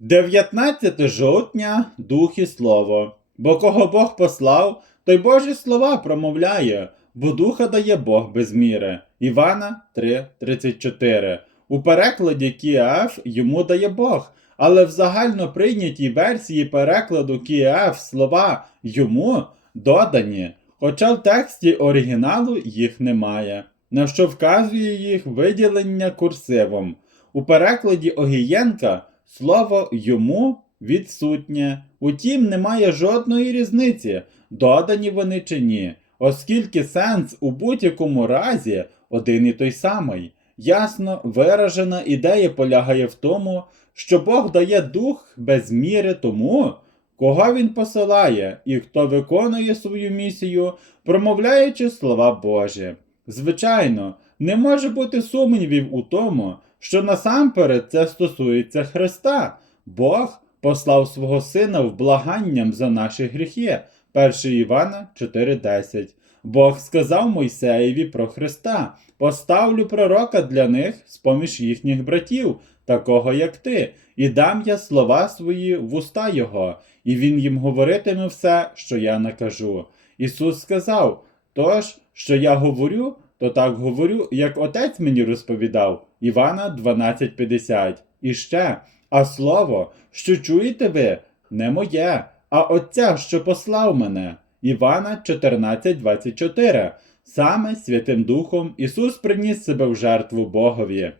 19 жовтня Дух і Слово. Бо кого Бог послав, той Божі слова промовляє, бо духа дає Бог без міри. Івана 3:34. У перекладі Кіаф йому дає Бог, але в загально прийнятій версії перекладу Кіаф слова йому додані, хоча в тексті оригіналу їх немає, на що вказує їх виділення курсивом. У перекладі Огієнка слово йому відсутнє, утім, немає жодної різниці, додані вони чи ні, оскільки сенс у будь-якому разі один і той самий. Ясно виражена ідея полягає в тому, що Бог дає дух без міри тому, кого він посилає, і хто виконує свою місію, промовляючи слова Божі. Звичайно, не може бути сумнівів у тому, що насамперед це стосується Христа. Бог послав свого Сина в благанням за наші гріхи. 1 Івана 4:10. Бог сказав Мойсеєві про Христа: Поставлю пророка для них з-поміж їхніх братів, такого як ти, і дам я слова свої в уста його, і він їм говоритиме все, що я накажу. Ісус сказав: Тож, що я говорю, то так говорю, як отець мені розповідав. Івана 12:50. І ще, а слово, що чуєте ви, не моє, а Отця, що послав мене. Івана 14:24. Саме Святим Духом Ісус приніс себе в жертву Богові.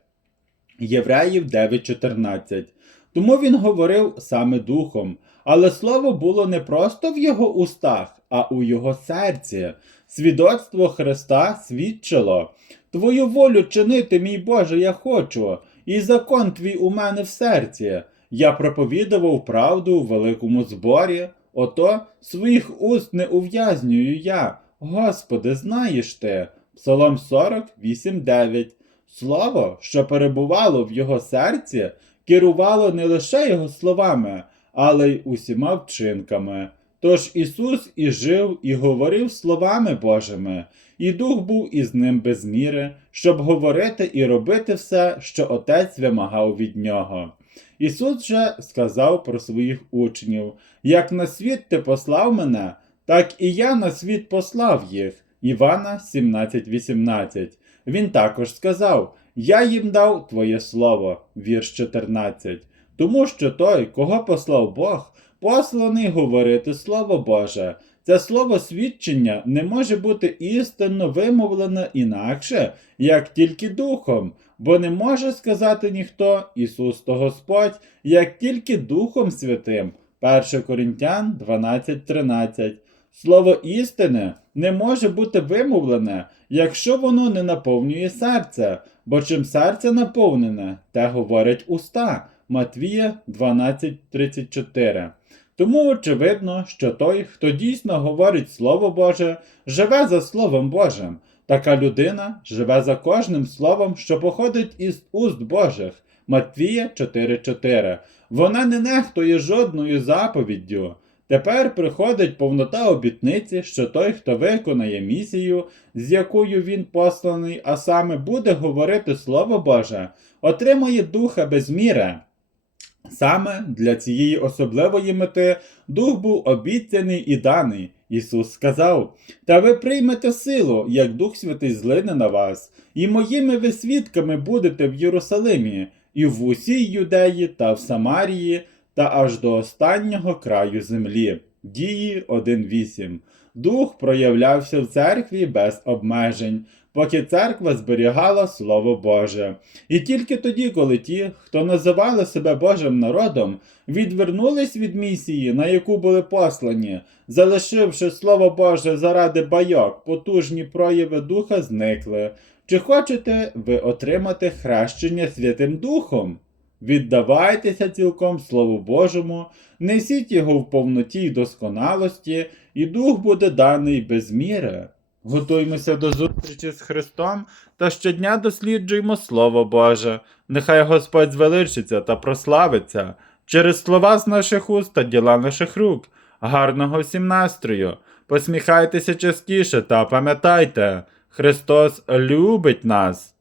Євреїв 9:14. Тому він говорив саме духом, але слово було не просто в його устах, а у його серці. Свідоцтво Христа свідчило: Твою волю чинити, мій Боже, я хочу, і закон твій у мене в серці. Я проповідував правду у великому зборі, ото своїх уст не ув'язнюю я. Господи, знаєш ти. Псалом 48:9. Слово, що перебувало в його серці, керувало не лише його словами, але й усіма вчинками. Тож Ісус і жив, і говорив словами Божими, і Дух був із ним без міри, щоб говорити і робити все, що Отець вимагав від нього. Ісус же сказав про своїх учнів: Як на світ ти послав мене, так і я на світ послав їх. Івана 17:18. Він також сказав: Я їм дав Твоє слово, вірш 14. Тому що той, кого послав Бог, посланий говорити Слово Боже. Це слово свідчення не може бути істинно вимовлене інакше, як тільки духом, бо не може сказати ніхто Ісус то Господь, як тільки Духом Святим. 1 Коринтян 12:13. Слово істини не може бути вимовлене, якщо воно не наповнює серце, бо чим серце наповнене, те говорять уста. Матвія 12:34. Тому очевидно, що той, хто дійсно говорить Слово Боже, живе за Словом Божим. Така людина живе за кожним словом, що походить із уст Божих. Матвія 4:4. Вона не нехтує жодною заповіддю. Тепер приходить повнота обітниці, що той, хто виконає місію, з якою він посланий, а саме буде говорити Слово Боже, отримає духа без міри. Саме для цієї особливої мети дух був обіцяний і даний. Ісус сказав: Та ви приймете силу, як Дух Святий злине на вас, і моїми ви свідками будете в Єрусалимі, і в усій Юдеї та в Самарії, та аж до останнього краю землі. Дії 1.8. Дух проявлявся в церкві без обмежень, поки церква зберігала Слово Боже. І тільки тоді, коли ті, хто називали себе Божим народом, відвернулись від місії, на яку були послані, залишивши Слово Боже заради байок, потужні прояви Духа зникли. Чи хочете ви отримати хрещення Святим Духом? Віддавайтеся цілком Слову Божому, несіть його в повноті й досконалості, і дух буде даний без міри. Готуймося до зустрічі з Христом та щодня досліджуємо Слово Боже. Нехай Господь звеличиться та прославиться через слова з наших уст та діла наших рук. Гарного всім настрою! Посміхайтеся частіше та пам'ятайте, Христос любить нас.